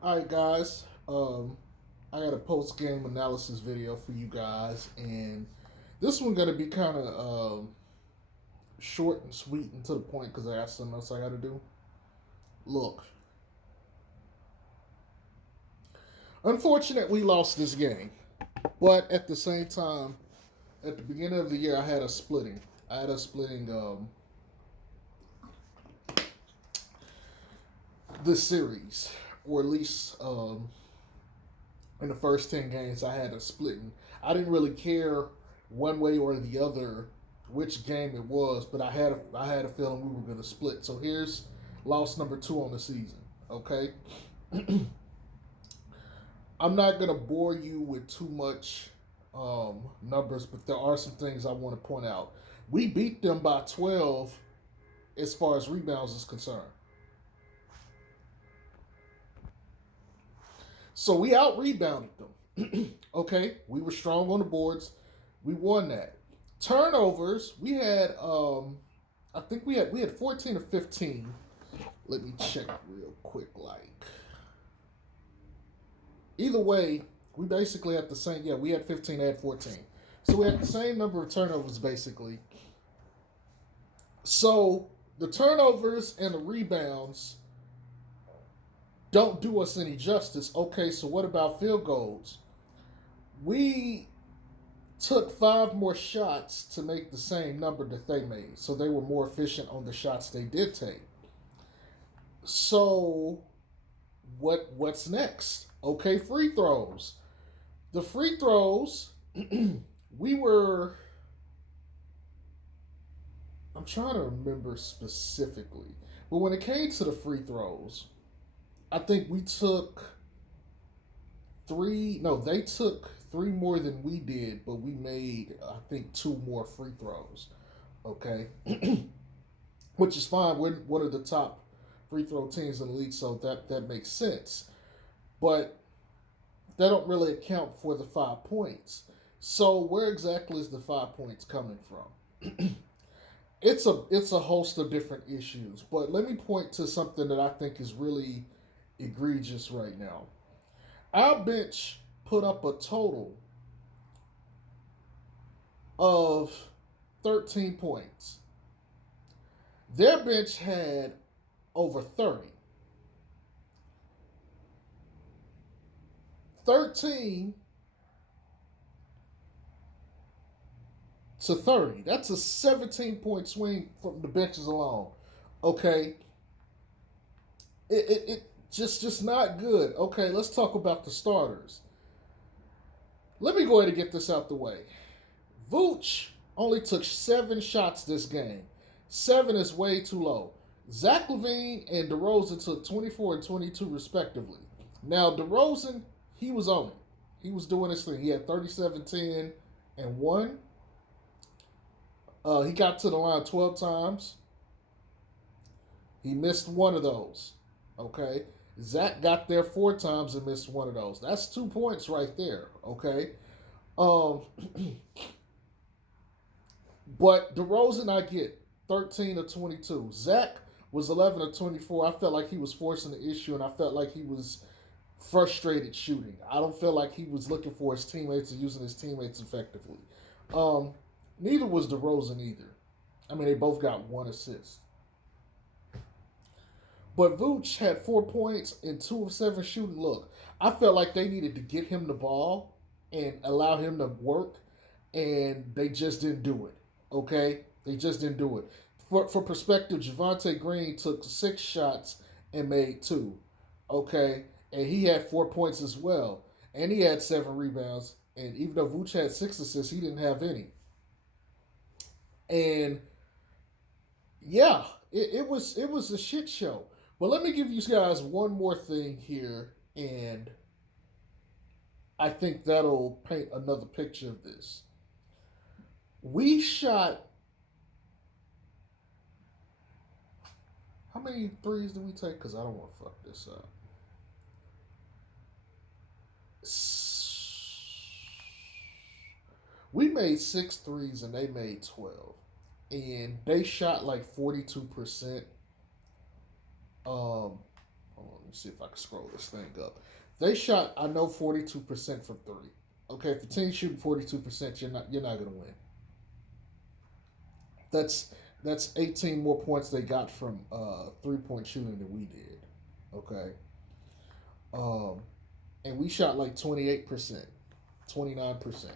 All right, guys. I got a post game analysis video for you guys, and this one gonna be kind of short and sweet and to the point because I got something else I got to do. Look, unfortunate we lost this game, but at the same time, at the beginning of the year, I had a splitting. I had a splitting this series, or at least in the first 10 games, I had a splitting. I didn't really care one way or the other which game it was, but I had a feeling we were going to split. So here's loss number two on the season. Okay, I'm not going to bore you with too much numbers, but there are some things I want to point out. We beat them by 12 as far as rebounds is concerned. So we out rebounded them. Okay, we were strong on the boards. We won that. Turnovers, we had I think we had 14 or 15. Let me check real quick. Like either way, we basically had the same. Yeah, we had 15, they had 14. So we had the same number of turnovers basically. So the turnovers and the rebounds don't do us any justice. Okay, so what about field goals? We took five more shots to make the same number that they made. So they were more efficient on the shots they did take. So what's next? Okay, free throws. The free throws, we were. I'm trying to remember specifically, but when it came to the free throws, I think we took three. No, they took three more than we did, but we made I think two more free throws. Okay, which is fine. We're one of the top free throw teams in the league, so that makes sense. But they don't really account for the 5 points. So where exactly is the 5 points coming from? It's a host of different issues, but let me point to something that I think is really egregious right now. Our bench put up a total of 13 points. Their bench had over 30. 13 to 30. That's a 17-point swing from the benches alone. Okay. It just not good. Okay, let's talk about the starters. Let me go ahead and get this out the way. Vooch only took 7 shots this game. 7 is way too low. Zach Levine and DeRozan took 24 and 22 respectively. Now DeRozan, he was on it. He was doing his thing. He had 37, 10, and 1. He got to the line 12 times. He missed one of those. Okay. Zach got there 4 times and missed one of those. That's 2 points right there. Okay. Um, but DeRozan, I get 13 of 22. Zach was 11 of 24. I felt like he was forcing the issue, and I felt like he was frustrated shooting. I don't feel like he was looking for his teammates and using his teammates effectively. Um, Neither was DeRozan either. I mean, they both got one assist. But Vooch had 4 points and 2 of 7 shooting. Look, I felt like they needed to get him the ball and allow him to work, and they just didn't do it. Okay, they just didn't do it. For perspective, Javante Green took 6 shots and made two. Okay, and he had 4 points as well, and he had 7 rebounds. And even though Vooch had 6 assists, he didn't have any. And yeah, it was a shit show. But let me give you guys one more thing here, and I think that'll paint another picture of this. We shot how many threes did we take? Because I don't want to fuck this up. We made six threes and they made 12, and they shot like 42%. Hold on, me see if I can scroll this thing up. They shot, I know, 42% from three. Okay, if the team's shooting 42%, you're not gonna win. That's that's 18 more points they got from 3-point shooting than we did. Okay, um, and we shot like 28%, 29%.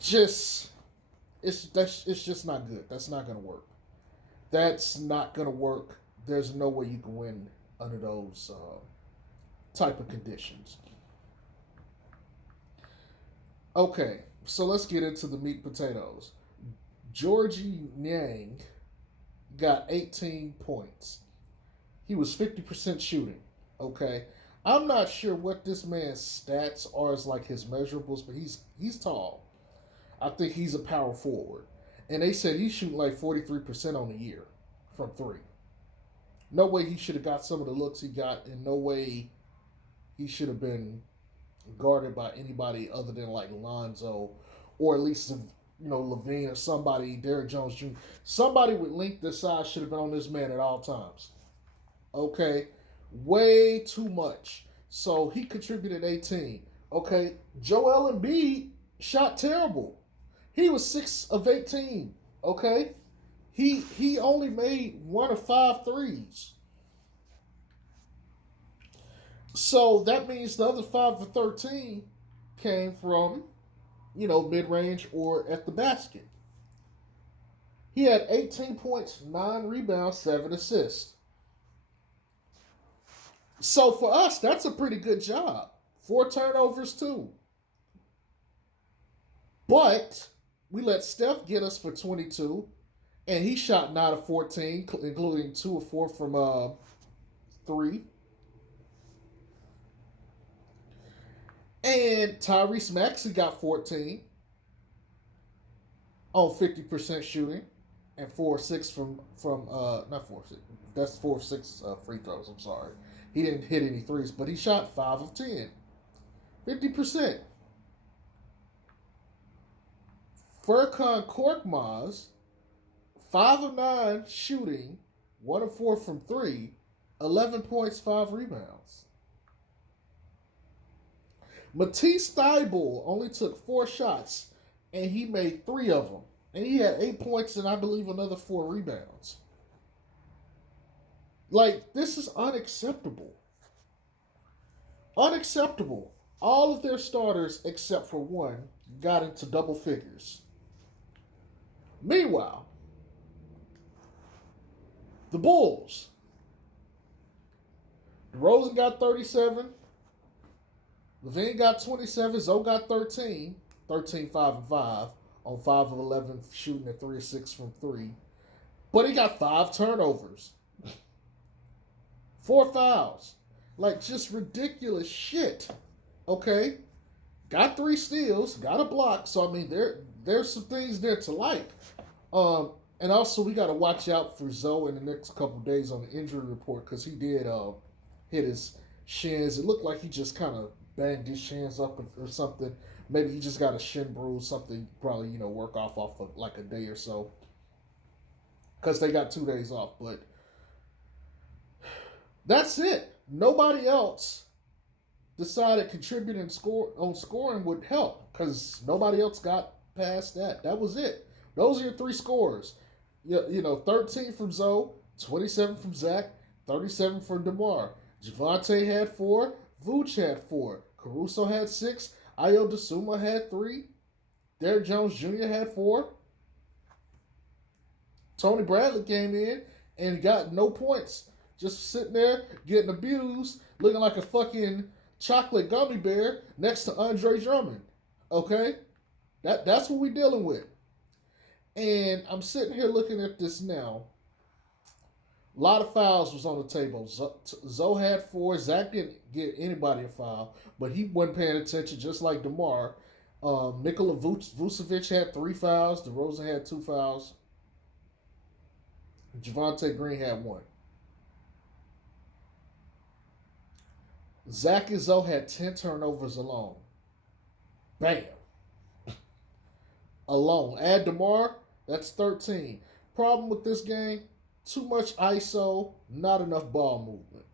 Just it's just not good. That's not gonna work. That's not gonna work. There's no way you can win under those type of conditions. Okay, so let's get into the meat potatoes. Georgie Niang got 18 points. He was 50% shooting. Okay, I'm not sure what this man's stats are as like his measurables, but he's tall. I think he's a power forward, and they said he's shooting like 43% on the year from three. No way he should have got some of the looks he got, and no way he should have been guarded by anybody other than like Lonzo, or at least Levine or somebody, Derrick Jones Jr. Somebody with length this size should have been on this man at all times. Okay, way too much. So he contributed 18. Okay, Joel Embiid shot terrible. He was 6 of 18. Okay, he only made one of five threes. So that means the other 5 of 13 came from, mid range or at the basket. He had 18 points, 9 rebounds, 7 assists. So for us, that's a pretty good job. 4 turnovers too. But we let Steph get us for 22, and he shot 9 of 14, including 2 of 4 from three. And Tyrese Maxey got 14 on 50% shooting, and 4 of 6 from not 4 of 6. That's 4 of 6 free throws. I'm sorry, he didn't hit any threes, but he shot 5 of 10, 50%. Furkan Korkmaz, 5 of 9 shooting, 1 of 4 from three, 11 points, 5 rebounds. Matisse Thybulle only took 4 shots, and he made 3 of them. And he had 8 points and I believe another 4 rebounds. Like, this is unacceptable. Unacceptable. All of their starters, except for one, got into double figures. Meanwhile, the Bulls. DeRozan got 37. Levine got 27. Zoe got 13. 13, 5 and 5 on 5 of 11 shooting at 3 of 6 from three. But he got 5 turnovers. 4 fouls. Like, just ridiculous shit. Okay? Got 3 steals. Got a block. So, I mean, there's some things there to like. And also, we got to watch out for Zoe in the next couple of days on the injury report, because he did hit his shins. It looked like he just kind of banged his shins up or something. Maybe he just got a shin bruise, something probably, work off of like a day or so, because they got 2 days off. But that's it. Nobody else decided contributing scoring would help, because nobody else got past that. That was it. Those are your 3 scores. 13 from Zoe, 27 from Zach, 37 from DeMar. Javante had 4, Vooch had 4, Caruso had 6, Ayo Dosunmu had 3, Derrick Jones Jr. had 4. Tony Bradley came in and got no points, just sitting there getting abused, looking like a fucking chocolate gummy bear next to Andre Drummond. Okay, that's what we're dealing with. And I'm sitting here looking at this now. A lot of fouls was on the table. Zoe had 4. Zach didn't get anybody a foul, but he wasn't paying attention, just like DeMar. Nikola Vucevic had 3 fouls. DeRozan had 2 fouls. Javante Green had 1. Zach and Zoe had 10 turnovers alone. Bam. Alone. Add DeMar, that's 13. Problem with this game, too much ISO, not enough ball movement.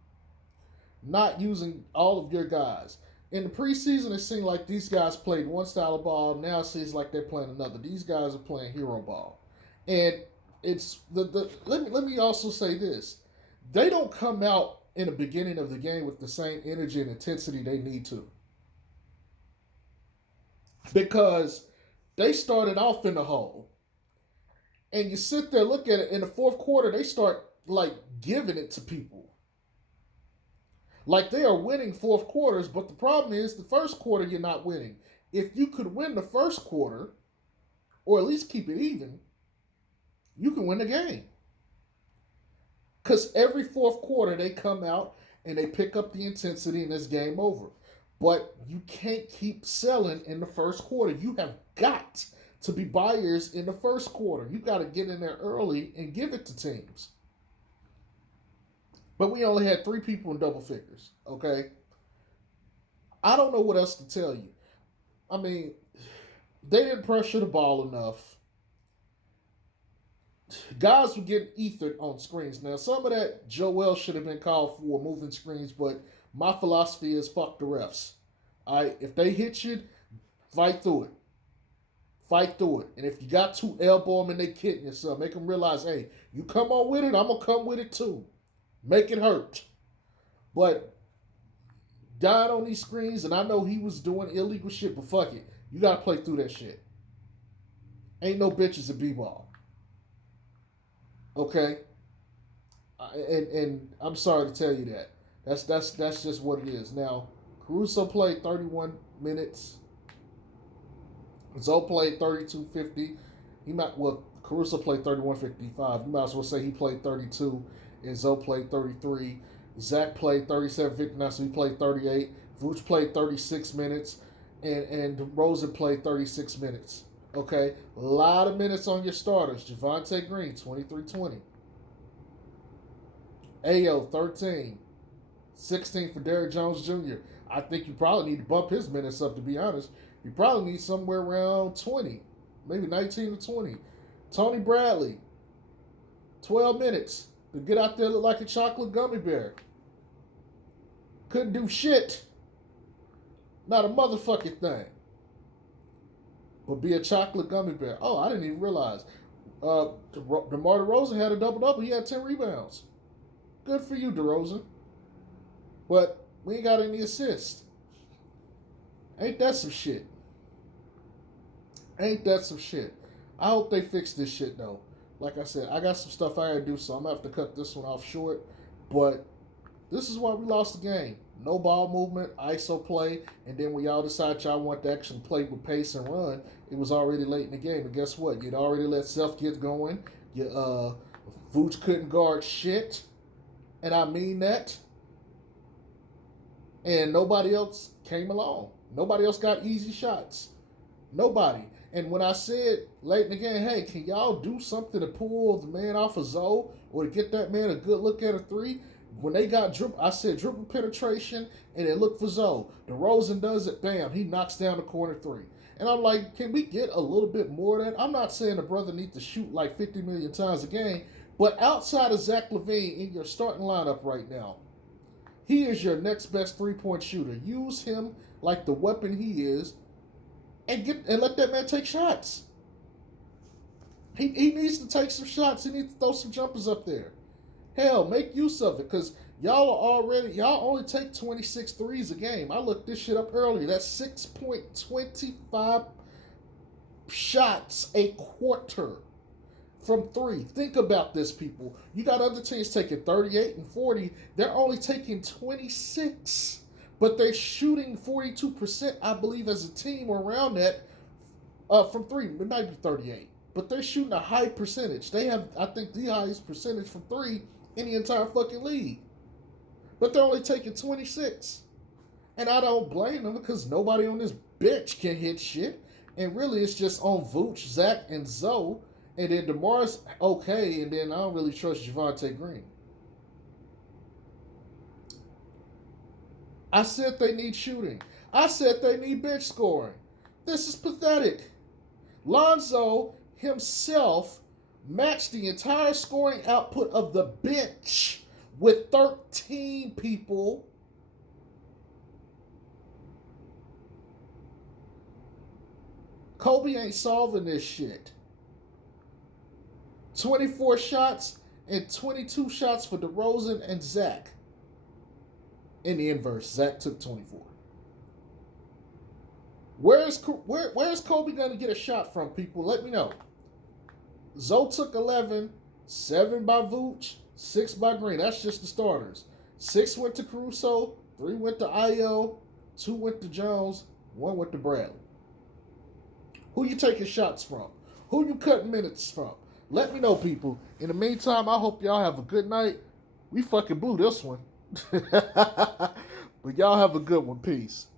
not using all of your guys. In the preseason, it seemed like these guys played one style of ball. Now it seems like they're playing another. These guys are playing hero ball, and it's the. Let me also say this: they don't come out in the beginning of the game with the same energy and intensity they need to, because they started off in the hole, and you sit there look at it in the fourth quarter. They start like giving it to people. Like they are winning fourth quarters, but the problem is the first quarter you're not winning. If you could win the first quarter, or at least keep it even, you can win the game. Because every fourth quarter they come out and they pick up the intensity and it's game over. But you can't keep selling in the first quarter. You have got to be buyers in the first quarter. You got to get in there early and give it to teams. But we only had 3 people in double figures, okay? I don't know what else to tell you. I mean, they didn't pressure the ball enough. Guys were getting ethered on screens. Now, some of that Joel should have been called for moving screens, but my philosophy is fuck the refs. All right, if they hit you, fight through it. Fight through it. And if you got to elbow them and they kidding yourself, make them realize, hey, you come on with it, I'm going to come with it too. Make it hurt. But died on these screens, and I know he was doing illegal shit, but fuck it. You got to play through that shit. Ain't no bitches in b-ball. Okay? And I'm sorry to tell you that. That's just what it is. Now, Caruso played 31 minutes. Zoe played 32.50. Caruso played 31.55. You might as well say he played 32. And Zoe played 33. Zach played 37.59, so he played 38. Vooch played 36 minutes. And DeRozan played 36 minutes. Okay? A lot of minutes on your starters. Javonte Green, 23-20. Ayo, 13. 16 for Derrick Jones Jr. I think you probably need to bump his minutes up, to be honest. You probably need somewhere around 20. Maybe 19 to 20. Tony Bradley, 12 minutes. To get out there look like a chocolate gummy bear. Couldn't do shit. Not a motherfucking thing. But be a chocolate gummy bear. Oh, I didn't even realize. DeMar DeRozan had a double-double. He had 10 rebounds. Good for you, DeRozan. But we ain't got any assists. Ain't that some shit? Ain't that some shit? I hope they fix this shit, though. Like I said, I got some stuff I gotta do, so I'm gonna have to cut this one off short. But this is why we lost the game. No ball movement, ISO play, and then when y'all decide y'all want to actually play with pace and run, it was already late in the game. And guess what? You'd already let Self get going. Vooch couldn't guard shit, and I mean that. And nobody else came along. Nobody else got easy shots. Nobody. And when I said late in the game, hey, can y'all do something to pull the man off of Zoe or to get that man a good look at a three? When they got dribble, I said dribble penetration, and they look for Zoe. DeRozan does it, bam, he knocks down the corner three. And I'm like, can we get a little bit more of that? I'm not saying the brother needs to shoot like 50 million times a game, but outside of Zach LaVine in your starting lineup right now, he is your next best three-point shooter. Use him like the weapon he is, and let that man take shots. He needs to take some shots. He needs to throw some jumpers up there. Hell, make use of it, because y'all only take 26 threes a game. I looked this shit up earlier. That's 6.25 shots a quarter from three. Think about this, people. You got other teams taking 38 and 40. They're only taking 26. But they're shooting 42%, I believe, as a team around that from three. It might be 38. But they're shooting a high percentage. They have, I think, the highest percentage from three in the entire fucking league. But they're only taking 26. And I don't blame them, because nobody on this bench can hit shit. And really, it's just on Vooch, Zach, and Zoe. And then DeMar's okay, and then I don't really trust Javonte Green. I said they need shooting. I said they need bench scoring. This is pathetic. Lonzo himself matched the entire scoring output of the bench with 13 people Kobe ain't solving this shit. 24 shots and 22 shots for DeRozan and Zach. In the inverse, Zach took 24. Where's Kobe going to get a shot from, people? Let me know. Zoe took 11, 7 by Vooch, 6 by Green. That's just the starters. 6 went to Caruso, 3 went to Ayo, 2 went to Jones, 1 went to Bradley. Who you taking shots from? Who you cutting minutes from? Let me know, people. In the meantime, I hope y'all have a good night. We fucking blew this one. But y'all have a good one. Peace.